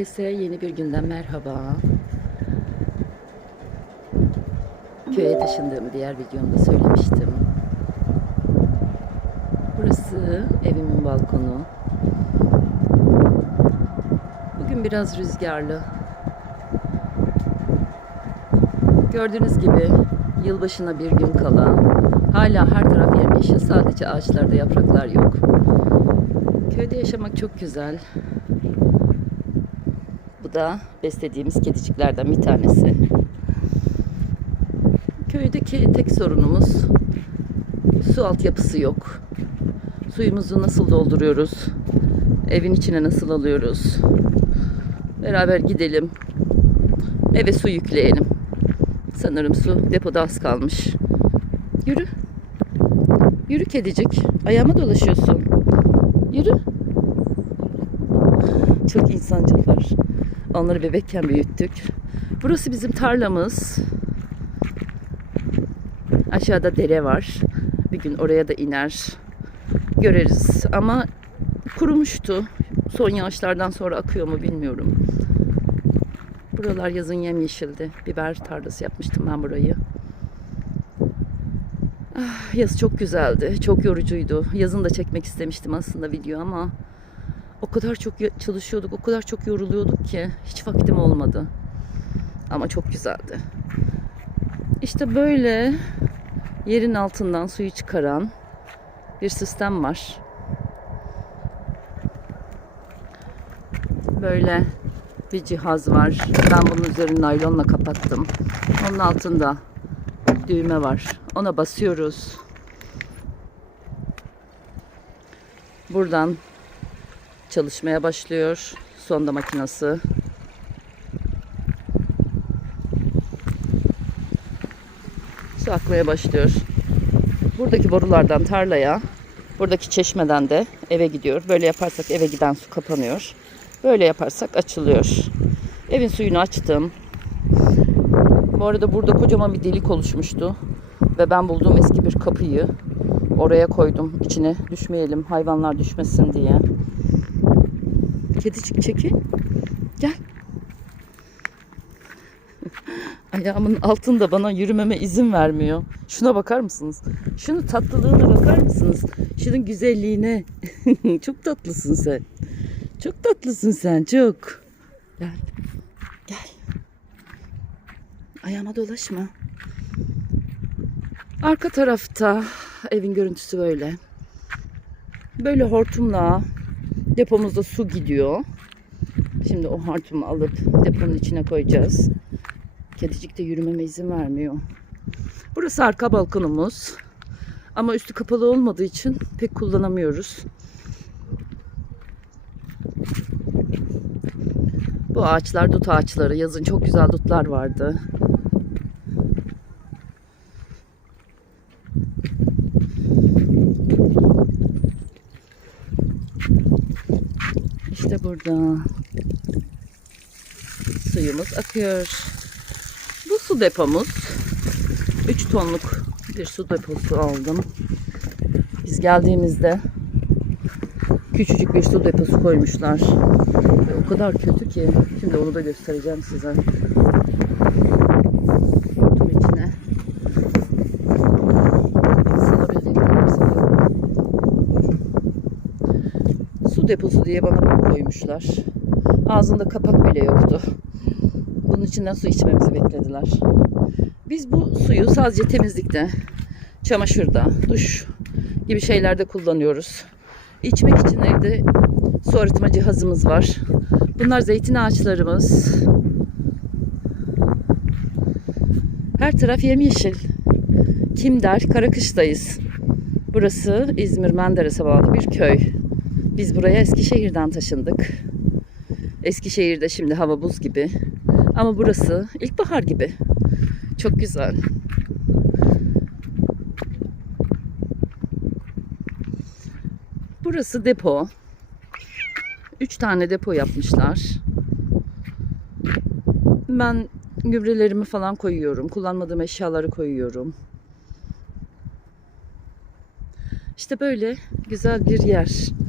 Herkese yeni bir günden merhaba. Köye taşındığımı diğer videomda söylemiştim. Burası evimin balkonu. Bugün biraz rüzgarlı. Gördüğünüz gibi yılbaşına bir gün kala hala her taraf yemyeşil sadece ağaçlarda yapraklar yok. Köyde yaşamak çok güzel. Da beslediğimiz kediciklerden bir tanesi. Köydeki tek sorunumuz su altyapısı yok. Suyumuzu nasıl dolduruyoruz? Evin içine nasıl alıyoruz? Beraber gidelim. Eve su yükleyelim. Sanırım su depoda az kalmış. Yürü. Yürü kedicik. Ayağıma dolaşıyorsun. Yürü. Çok insancıllar. Onları bebekken büyüttük. Burası bizim tarlamız. Aşağıda dere var. Bir gün oraya da iner. Göreriz. Ama kurumuştu. Son yağışlardan sonra akıyor mu bilmiyorum. Buralar yazın yemyeşildi. Biber tarlası yapmıştım ben burayı. Ah, yaz çok güzeldi. Çok yorucuydu. Yazın da çekmek istemiştim aslında video ama o kadar çok çalışıyorduk, o kadar çok yoruluyorduk ki hiç vaktim olmadı. Ama çok güzeldi. İşte böyle yerin altından suyu çıkaran bir sistem var. Böyle bir cihaz var. Ben bunun üzerini naylonla kapattım. Onun altında düğme var. Ona basıyoruz. Buradan çalışmaya başlıyor. Sonda makinası. Su akmaya başlıyor. Buradaki borulardan tarlaya, buradaki çeşmeden de eve gidiyor. Böyle yaparsak eve giden su kapanıyor. Böyle yaparsak açılıyor. Evin suyunu açtım. Bu arada burada kocaman bir delik oluşmuştu. Ve ben bulduğum eski bir kapıyı oraya koydum. İçine düşmeyelim, hayvanlar düşmesin diye. Kedicik çekin. Gel. Ayağımın altında bana yürümeme izin vermiyor. Şuna bakar mısınız? Şunun tatlılığına bakar mısınız? Şunun güzelliğine. çok tatlısın sen. Çok tatlısın sen çok. Gel. Gel. Ayağıma dolaşma. Arka tarafta evin görüntüsü böyle. Böyle hortumla depomuzda su gidiyor. Şimdi o hortumu alıp deponun içine koyacağız. Kedicik de yürümeme izin vermiyor. Burası arka balkonumuz. Ama üstü kapalı olmadığı için pek kullanamıyoruz. Bu ağaçlar dut ağaçları. Yazın çok güzel dutlar vardı. Burada suyumuz akıyor. Bu su depomuz. 3 tonluk bir su deposu aldım. Biz geldiğimizde küçücük bir su deposu koymuşlar. Ve o kadar kötü ki. Şimdi onu da göstereceğim size. Hortum içine. Salabildiğim kadar salıyorum. Su deposu diye bana bunu koymuşlar. Ağzında kapak bile yoktu. Bunun içinden su içmemizi beklediler. Biz bu suyu sadece temizlikte, çamaşırda, duş gibi şeylerde kullanıyoruz. İçmek için evde su arıtma cihazımız var. Bunlar zeytin ağaçlarımız. Her taraf yemyeşil. Kim der? Karakış'tayız. Burası İzmir Menderes'e bağlı bir köy. Biz buraya Eskişehir'den taşındık. Eskişehir'de şimdi hava buz gibi. Ama burası ilkbahar gibi. Çok güzel. Burası depo. Üç tane depo yapmışlar. Ben gübrelerimi falan koyuyorum. Kullanmadığım eşyaları koyuyorum. İşte böyle güzel bir yer.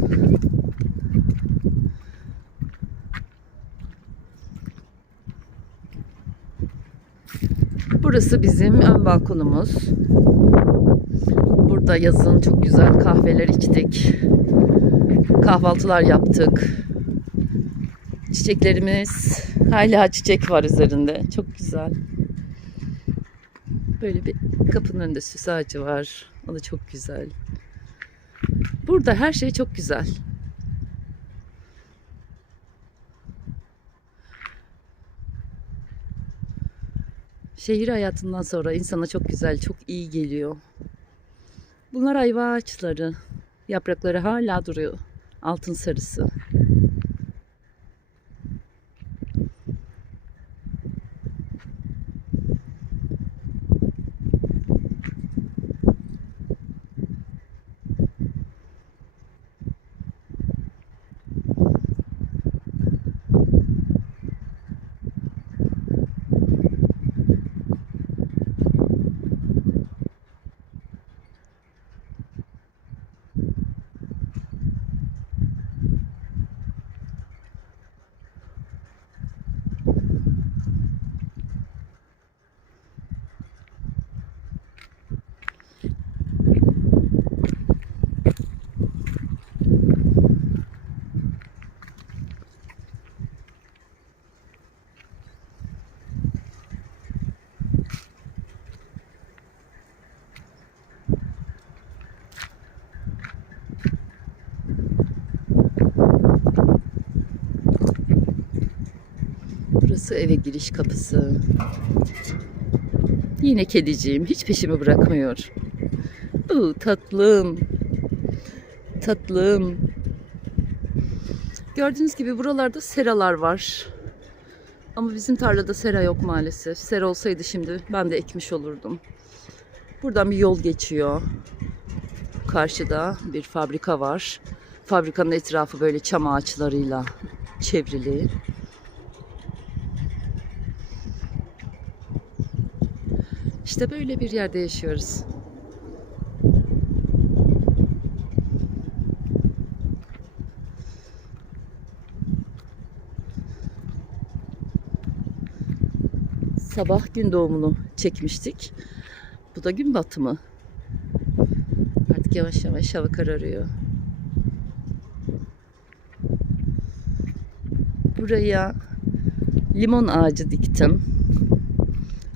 Burası bizim ön balkonumuz. Burada yazın çok güzel kahveler içtik. Kahvaltılar yaptık. Çiçeklerimiz hala çiçek var üzerinde. Çok güzel. Böyle bir kapının önünde süs ağacı var. O da çok güzel. Burada her şey çok güzel. Şehir hayatından sonra insana çok güzel, çok iyi geliyor. Bunlar ayva ağaçları. Yaprakları hala duruyor. Altın sarısı. Burası eve giriş kapısı. Yine kediciğim hiç peşimi bırakmıyor. Oo, tatlım. Tatlım. Gördüğünüz gibi buralarda seralar var. Ama bizim tarlada sera yok maalesef. Sera olsaydı şimdi ben de ekmiş olurdum. Buradan bir yol geçiyor. Karşıda bir fabrika var. Fabrikanın etrafı böyle çam ağaçlarıyla çevrili. İşte böyle bir yerde yaşıyoruz. Sabah gün doğumunu çekmiştik. Bu da gün batımı. Artık yavaş yavaş hava kararıyor. Buraya limon ağacı diktim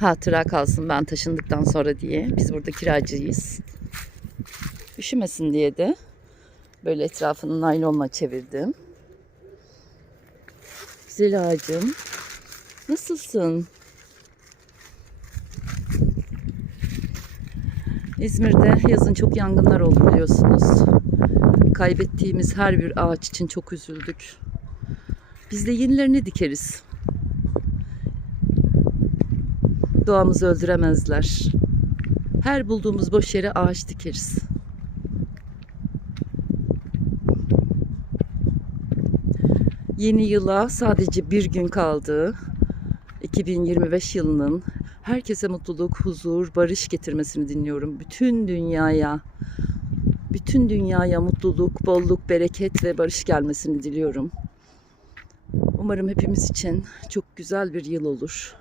hatıra kalsın ben taşındıktan sonra diye. Biz burada kiracıyız. Üşümesin diye de böyle etrafını naylonla çevirdim. Güzel ağacım. Nasılsın? İzmir'de yazın çok yangınlar oldu biliyorsunuz. Kaybettiğimiz her bir ağaç için çok üzüldük. Biz de yenilerini dikeriz. Doğamızı öldüremezler. Her bulduğumuz boş yere ağaç dikeriz. Yeni yıla sadece bir gün kaldı. 2025 yılının herkese mutluluk, huzur, barış getirmesini dinliyorum. Bütün dünyaya, bütün dünyaya mutluluk, bolluk, bereket ve barış gelmesini diliyorum. Umarım hepimiz için çok güzel bir yıl olur.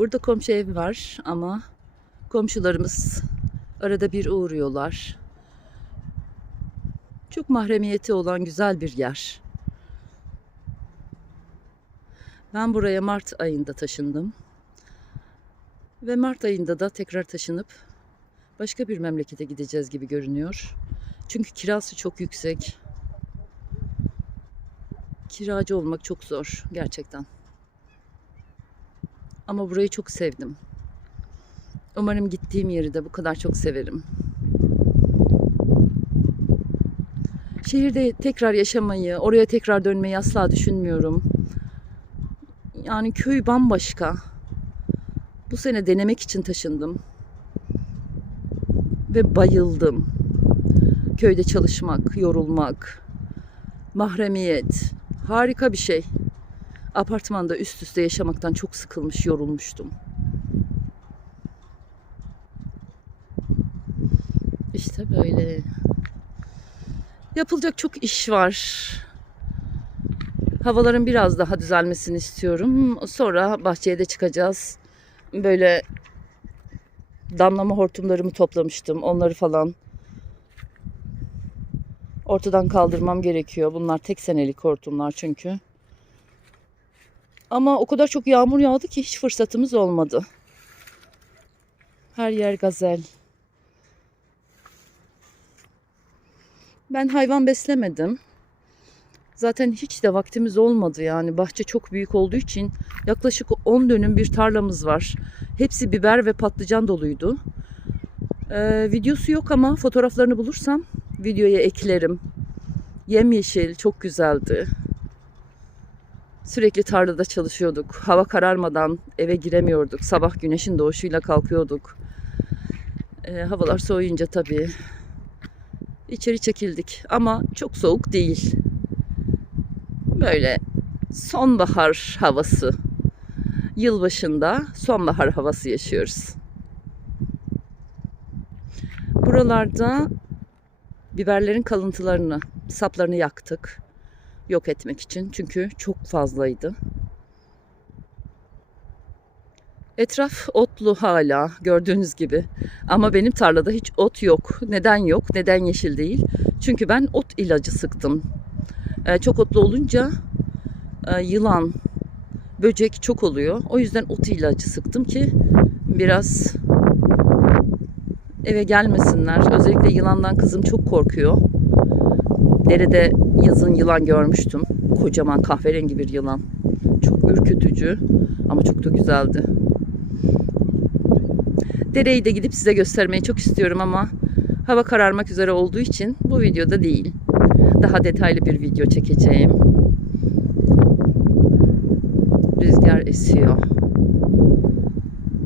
Burada komşu ev var ama komşularımız arada bir uğruyorlar. Çok mahremiyeti olan güzel bir yer. Ben buraya Mart ayında taşındım. Ve Mart ayında da tekrar taşınıp başka bir memlekete gideceğiz gibi görünüyor. Çünkü kirası çok yüksek. Kiracı olmak çok zor gerçekten. Ama burayı çok sevdim. Umarım gittiğim yeri de bu kadar çok severim. Şehirde tekrar yaşamayı, oraya tekrar dönmeyi asla düşünmüyorum. Yani köy bambaşka. Bu sene denemek için taşındım. Ve bayıldım. Köyde çalışmak, yorulmak, mahremiyet harika bir şey. Apartmanda üst üste yaşamaktan çok sıkılmış, yorulmuştum. İşte böyle. Yapılacak çok iş var. Havaların biraz daha düzelmesini istiyorum. Sonra bahçeye de çıkacağız. Böyle damlama hortumlarımı toplamıştım. Onları falan ortadan kaldırmam gerekiyor. Bunlar tek senelik hortumlar çünkü. Ama o kadar çok yağmur yağdı ki hiç fırsatımız olmadı. Her yer gazel. Ben hayvan beslemedim. Zaten hiç de vaktimiz olmadı yani. Bahçe çok büyük olduğu için yaklaşık 10 dönüm bir tarlamız var. Hepsi biber ve patlıcan doluydu. Ee, videosu yok ama fotoğraflarını bulursam videoya eklerim. Yemyeşil, çok güzeldi. Sürekli tarlada çalışıyorduk. Hava kararmadan eve giremiyorduk. Sabah güneşin doğuşuyla kalkıyorduk. Ee, havalar soğuyunca tabii içeri çekildik. Ama çok soğuk değil. Böyle sonbahar havası. Yılbaşında sonbahar havası yaşıyoruz. Buralarda biberlerin kalıntılarını, saplarını yaktık. Yok etmek için. Çünkü çok fazlaydı. Etraf otlu hala gördüğünüz gibi. Ama benim tarlada hiç ot yok. Neden yok? Neden yeşil değil? Çünkü ben ot ilacı sıktım. Ee, çok otlu olunca e, yılan, böcek çok oluyor. O yüzden ot ilacı sıktım ki biraz eve gelmesinler. Özellikle yılandan kızım çok korkuyor. Derede yazın yılan görmüştüm. Kocaman kahverengi bir yılan. Çok ürkütücü ama çok da güzeldi. Dereyi de gidip size göstermeyi çok istiyorum ama hava kararmak üzere olduğu için bu videoda değil. Daha detaylı bir video çekeceğim. Rüzgar esiyor.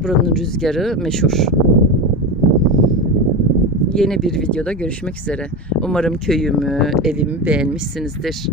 Buranın rüzgarı meşhur. Yeni bir videoda görüşmek üzere. Umarım köyümü, evimi beğenmişsinizdir.